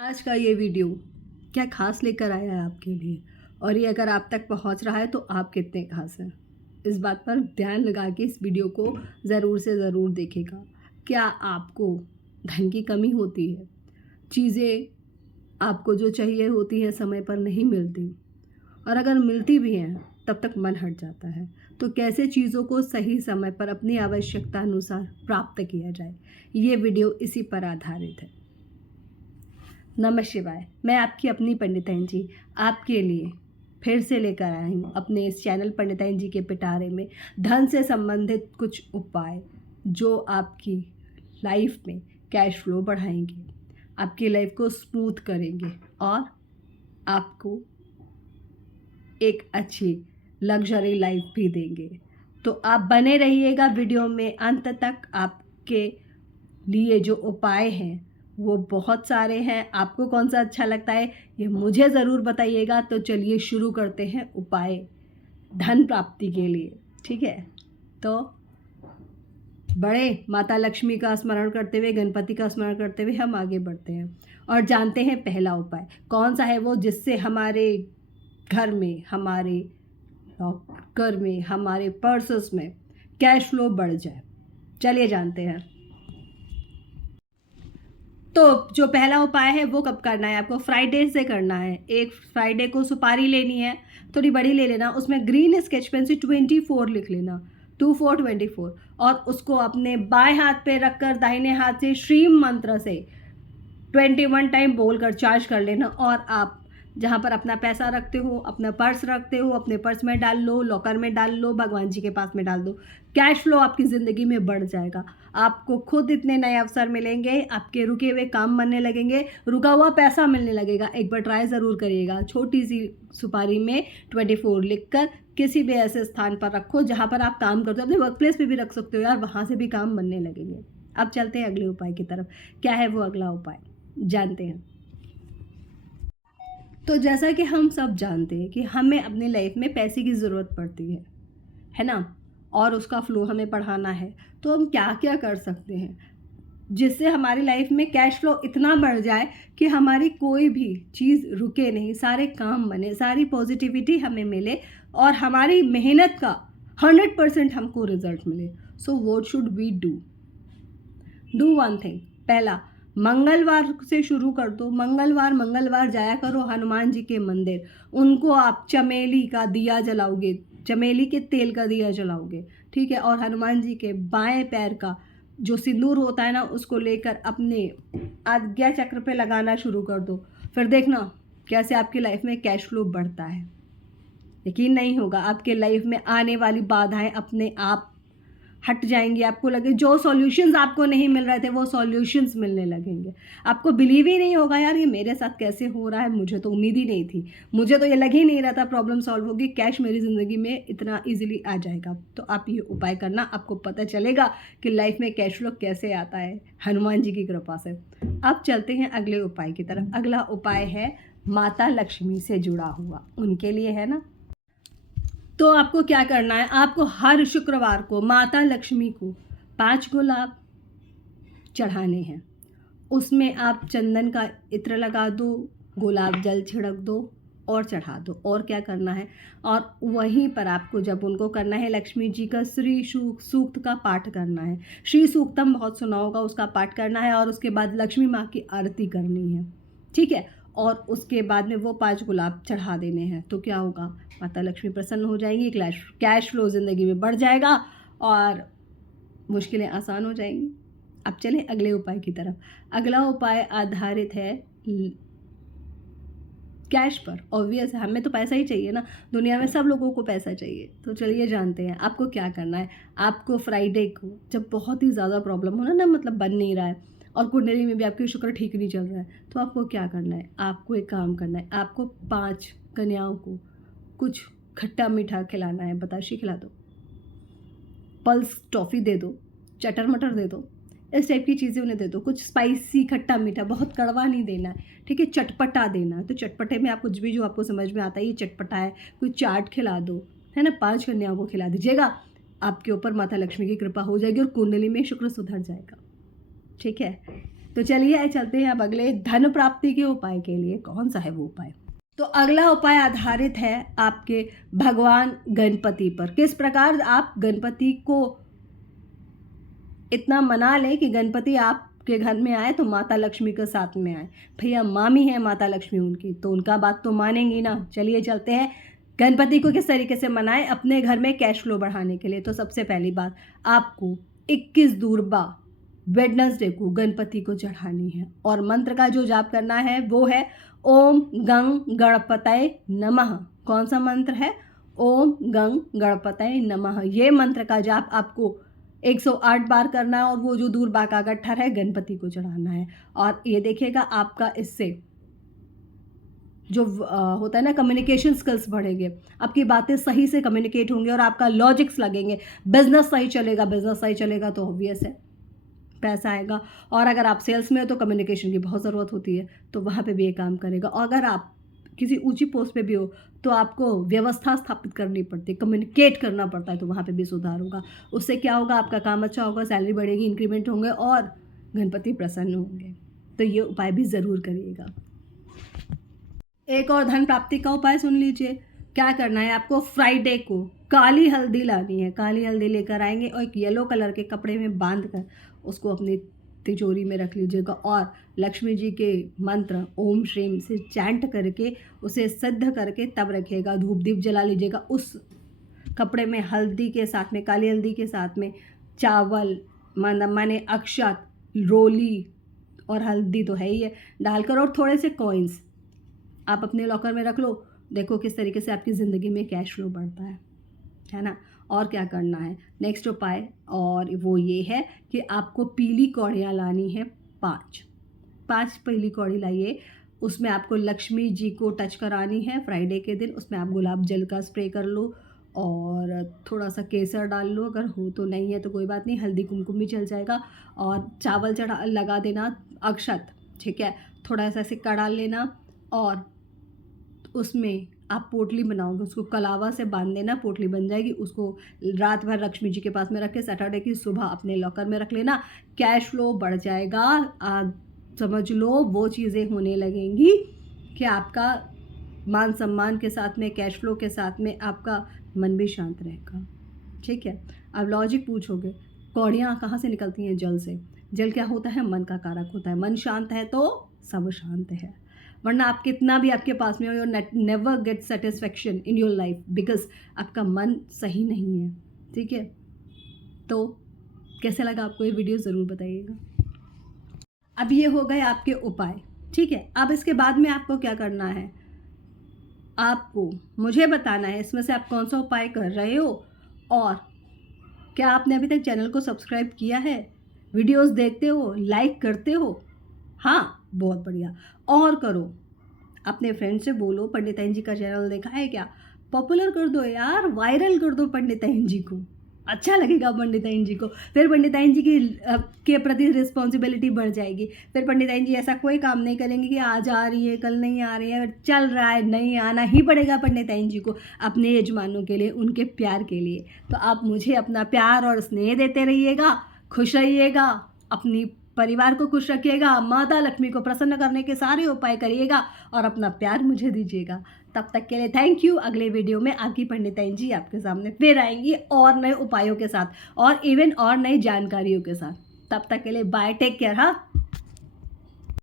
आज का ये वीडियो क्या खास लेकर आया है आपके लिए, और ये अगर आप तक पहुंच रहा है तो आप कितने खास हैं, इस बात पर ध्यान लगा के इस वीडियो को ज़रूर से ज़रूर देखेगा। क्या आपको धन की कमी होती है? चीज़ें आपको जो चाहिए होती हैं समय पर नहीं मिलती, और अगर मिलती भी हैं तब तक मन हट जाता है। तो कैसे चीज़ों को सही समय पर अपनी आवश्यकता अनुसार प्राप्त किया जाए, ये वीडियो इसी पर आधारित है। नमः शिवाय। मैं आपकी अपनी पंडिताइन जी आपके लिए फिर से लेकर आई हूँ अपने इस चैनल पंडिताइन जी के पिटारे में धन से संबंधित कुछ उपाय जो आपकी लाइफ में कैश फ्लो बढ़ाएंगे, आपकी लाइफ को स्मूथ करेंगे और आपको एक अच्छी लग्जरी लाइफ भी देंगे। तो आप बने रहिएगा वीडियो में अंत तक। आपके लिए जो उपाय हैं वो बहुत सारे हैं। आपको कौन सा अच्छा लगता है ये मुझे ज़रूर बताइएगा। तो चलिए शुरू करते हैं उपाय धन प्राप्ति के लिए। ठीक है, तो बड़े माता लक्ष्मी का स्मरण करते हुए, गणपति का स्मरण करते हुए हम आगे बढ़ते हैं और जानते हैं पहला उपाय कौन सा है वो, जिससे हमारे घर में, हमारे लॉकर में, हमारे पर्सेस में कैश फ्लो बढ़ जाए। चलिए जानते हैं। तो जो पहला उपाय है वो कब करना है आपको? फ्राइडे से करना है। एक फ्राइडे को सुपारी लेनी है, थोड़ी बड़ी ले लेना, उसमें ग्रीन स्केच पेन से 24 लिख लेना, 2424, और उसको अपने बाएं हाथ पे रखकर दाहिने हाथ से श्रीम मंत्र से 21 टाइम बोलकर चार्ज कर लेना। और आप जहाँ पर अपना पैसा रखते हो, अपना पर्स रखते हो, अपने पर्स में डाल लो, लॉकर में डाल लो, भगवान जी के पास में डाल दो। कैश फ्लो आपकी ज़िंदगी में बढ़ जाएगा। आपको खुद इतने नए अवसर मिलेंगे, आपके रुके हुए काम बनने लगेंगे, रुका हुआ पैसा मिलने लगेगा। एक बार ट्राई ज़रूर करिएगा। छोटी सी सुपारी में 24 लिखकर किसी भी ऐसे स्थान पर रखो जहाँ पर आप काम करते हो। अपने वर्क प्लेस पर भी रख सकते हो यार, वहाँ से भी काम बनने लगेंगे। अब चलते हैं अगले उपाय की तरफ। क्या है वो अगला उपाय, जानते हैं। तो जैसा कि हम सब जानते हैं कि हमें अपनी लाइफ में पैसे की ज़रूरत पड़ती है ना, और उसका फ्लो हमें बढ़ाना है। तो हम क्या क्या कर सकते हैं जिससे हमारी लाइफ में कैश फ्लो इतना बढ़ जाए कि हमारी कोई भी चीज़ रुके नहीं, सारे काम बने, सारी पॉजिटिविटी हमें मिले और हमारी मेहनत का 100% हमको रिजल्ट मिले। So what should we do one thing. पहला, मंगलवार से शुरू कर दो। मंगलवार जाया करो हनुमान जी के मंदिर। उनको आप चमेली का दिया जलाओगे, चमेली के तेल का दिया जलाओगे, ठीक है। और हनुमान जी के बाएं पैर का जो सिंदूर होता है ना, उसको लेकर अपने आज्ञा चक्र पे लगाना शुरू कर दो। फिर देखना कैसे आपकी लाइफ में कैश फ्लो बढ़ता है। यकीन नहीं होगा, आपके लाइफ में आने वाली बाधाएं अपने आप हट जाएंगी। आपको लगे जो सॉल्यूशंस आपको नहीं मिल रहे थे वो सॉल्यूशंस मिलने लगेंगे। आपको बिलीव ही नहीं होगा यार ये मेरे साथ कैसे हो रहा है, मुझे तो उम्मीद ही नहीं थी, मुझे तो ये लग ही नहीं रहा था प्रॉब्लम सॉल्व होगी, कैश मेरी ज़िंदगी में इतना ईजिली आ जाएगा। तो आप ये उपाय करना, आपको पता चलेगा कि लाइफ में कैश फ्लो कैसे आता है हनुमान जी की कृपा से। अब चलते हैं अगले उपाय की तरफ। अगला उपाय है माता लक्ष्मी से जुड़ा हुआ, उनके लिए है ना। तो आपको क्या करना है, आपको हर शुक्रवार को माता लक्ष्मी को 5 गुलाब चढ़ाने हैं। उसमें आप चंदन का इत्र लगा दो, गुलाब जल छिड़क दो और चढ़ा दो। और क्या करना है, और वहीं पर आपको जब उनको करना है लक्ष्मी जी का श्री सूक्त का पाठ करना है। श्री सूक्तम बहुत सुना होगा, उसका पाठ करना है और उसके बाद लक्ष्मी माँ की आरती करनी है, ठीक है। और उसके बाद में वो 5 गुलाब चढ़ा देने हैं। तो क्या होगा, माता लक्ष्मी प्रसन्न हो जाएंगी, कैश फ्लो ज़िंदगी में बढ़ जाएगा और मुश्किलें आसान हो जाएंगी। अब चलें अगले उपाय की तरफ। अगला उपाय आधारित है कैश पर। ऑब्वियस है, हमें तो पैसा ही चाहिए ना, दुनिया में सब लोगों को पैसा चाहिए। तो चलिए जानते हैं आपको क्या करना है। आपको फ्राइडे को जब बहुत ही ज़्यादा प्रॉब्लम हो ना, मतलब बन नहीं रहा है और कुंडली में भी आपकी शुक्र ठीक नहीं चल रहा है, तो आपको क्या करना है, आपको एक काम करना है। आपको 5 कन्याओं को कुछ खट्टा मीठा खिलाना है, बताशे खिला दो, पल्स टॉफ़ी दे दो, चटर मटर दे दो, इस टाइप की चीज़ें उन्हें दे दो। कुछ स्पाइसी खट्टा मीठा, बहुत कड़वा नहीं देना है, ठीक है, चटपटा देना है। तो चटपटे में आप कुछ भी जो आपको समझ में आता है, ये चटपटा है, कोई चाट खिला दो, है ना। 5 कन्याओं को खिला दीजिएगा, आपके ऊपर माता लक्ष्मी की कृपा हो जाएगी और कुंडली में शुक्र सुधर जाएगा, ठीक है। तो चलिए चलते हैं अब अगले धन प्राप्ति के उपाय के लिए। कौन सा है वो उपाय? तो अगला उपाय आधारित है आपके भगवान गणपति पर। किस प्रकार आप गणपति को इतना मना लें कि गणपति आपके घर में आए तो माता लक्ष्मी के साथ में आए। भैया मामी है माता लक्ष्मी उनकी, तो उनका बात तो मानेंगी ना। चलिए चलते हैं गणपति को किस तरीके से मनाएं अपने घर में कैश फ्लो बढ़ाने के लिए। तो सबसे पहली बात, आपको 21 दूर्बा वेडनेसडे को गणपति को चढ़ानी है और मंत्र का जो जाप करना है वो है ओम गंग गणपतये नमः। कौन सा मंत्र है? ओम गंग गणपतये नमः। ये मंत्र का जाप आपको 108 बार करना है और वो जो दूर्बा का गट्ठर है गणपति को चढ़ाना है। और ये देखिएगा आपका इससे जो होता है ना कम्युनिकेशन स्किल्स बढ़ेंगे, आपकी बातें सही से कम्युनिकेट होंगे और आपका लॉजिक्स लगेंगे। बिजनेस सही चलेगा तो ऑब्वियस है पैसा आएगा। और अगर आप सेल्स में हो तो कम्युनिकेशन की बहुत ज़रूरत होती है, तो वहाँ पे भी ये काम करेगा। और अगर आप किसी ऊंची पोस्ट पे भी हो तो आपको व्यवस्था स्थापित करनी पड़ती है, कम्युनिकेट करना पड़ता है, तो वहाँ पे भी सुधार होगा। उससे क्या होगा? आपका काम अच्छा होगा, सैलरी बढ़ेगी, इंक्रीमेंट होंगे और गणपति प्रसन्न होंगे। तो ये उपाय भी ज़रूर करिएगा। एक और धन प्राप्ति का उपाय सुन लीजिए। क्या करना है आपको? फ्राइडे को काली हल्दी लानी है। काली हल्दी लेकर आएंगे और एक येलो कलर के कपड़े में बांध कर उसको अपनी तिजोरी में रख लीजिएगा और लक्ष्मी जी के मंत्र ओम श्रीम से चैंट करके उसे सिद्ध करके तब रखिएगा। धूप दीप जला लीजिएगा। उस कपड़े में हल्दी के साथ में, काली हल्दी के साथ में चावल माने अक्षत, रोली और हल्दी तो है ही है डालकर, और थोड़े से कॉइन्स आप अपने लॉकर में रख लो। देखो किस तरीके से आपकी ज़िंदगी में कैश फ्लो बढ़ता है ना। और क्या करना है नेक्स्ट उपाय, और वो ये है कि आपको पीली कौड़ियाँ लानी है 5 पीली कौड़ी लाइए। उसमें आपको लक्ष्मी जी को टच करानी है फ्राइडे के दिन। उसमें आप गुलाब जल का स्प्रे कर लो और थोड़ा सा केसर डाल लो, अगर हो तो, नहीं है तो कोई बात नहीं, हल्दी कुमकुम भी चल जाएगा। और चावल चढ़ा लगा देना, अक्षत, ठीक है, थोड़ा सा सिक्का डाल लेना और उसमें आप पोटली बनाओगे, उसको कलावा से बांध देना, पोटली बन जाएगी। उसको रात भर लक्ष्मी जी के पास में रख के सैटरडे की सुबह अपने लॉकर में रख लेना। कैश फ्लो बढ़ जाएगा। समझ लो वो चीज़ें होने लगेंगी कि आपका मान सम्मान के साथ में, कैश फ्लो के साथ में आपका मन भी शांत रहेगा। ठीक है। अब लॉजिक पूछोगे, कौड़ियाँ कहाँ से निकलती हैं? जल से। जल क्या होता है? मन का कारक होता है। मन शांत है तो सब शांत है, वरना आप कितना भी आपके पास में हो, your never get satisfaction in your life because आपका मन सही नहीं है। ठीक है, तो कैसे लगा आपको ये वीडियो ज़रूर बताइएगा। अब ये हो गए आपके उपाय, ठीक है। अब इसके बाद में आपको क्या करना है, आपको मुझे बताना है इसमें से आप कौन सा उपाय कर रहे हो और क्या आपने अभी तक चैनल को सब्सक्राइब किया है, वीडियोस देखते हो, लाइक करते हो। हाँ, बहुत बढ़िया, और करो। अपने फ्रेंड से बोलो पंडिताइन जी का चैनल देखा है क्या, पॉपुलर कर दो यार, वायरल कर दो पंडिताइन जी को, अच्छा लगेगा पंडिताइन जी को। फिर पंडिताइन जी के प्रति रिस्पॉन्सिबिलिटी बढ़ जाएगी। फिर पंडिताइन जी ऐसा कोई काम नहीं करेंगे कि आज आ रही है कल नहीं आ रही है, चल रहा है, नहीं आना ही पड़ेगा पंडिताइन जी को अपने यजमानों के लिए, उनके प्यार के लिए। तो आप मुझे अपना प्यार और स्नेह देते रहिएगा, खुश रहिएगा, अपनी परिवार को खुश रखिएगा, माता लक्ष्मी को प्रसन्न करने के सारे उपाय करिएगा और अपना प्यार मुझे दीजिएगा। तब तक के लिए थैंक यू। अगले वीडियो में आपकी पंडिताइन जी आपके सामने फिर आएंगी और नए उपायों के साथ और इवन और नई जानकारियों के साथ। तब तक के लिए बाय, टेक केयर। हाँ।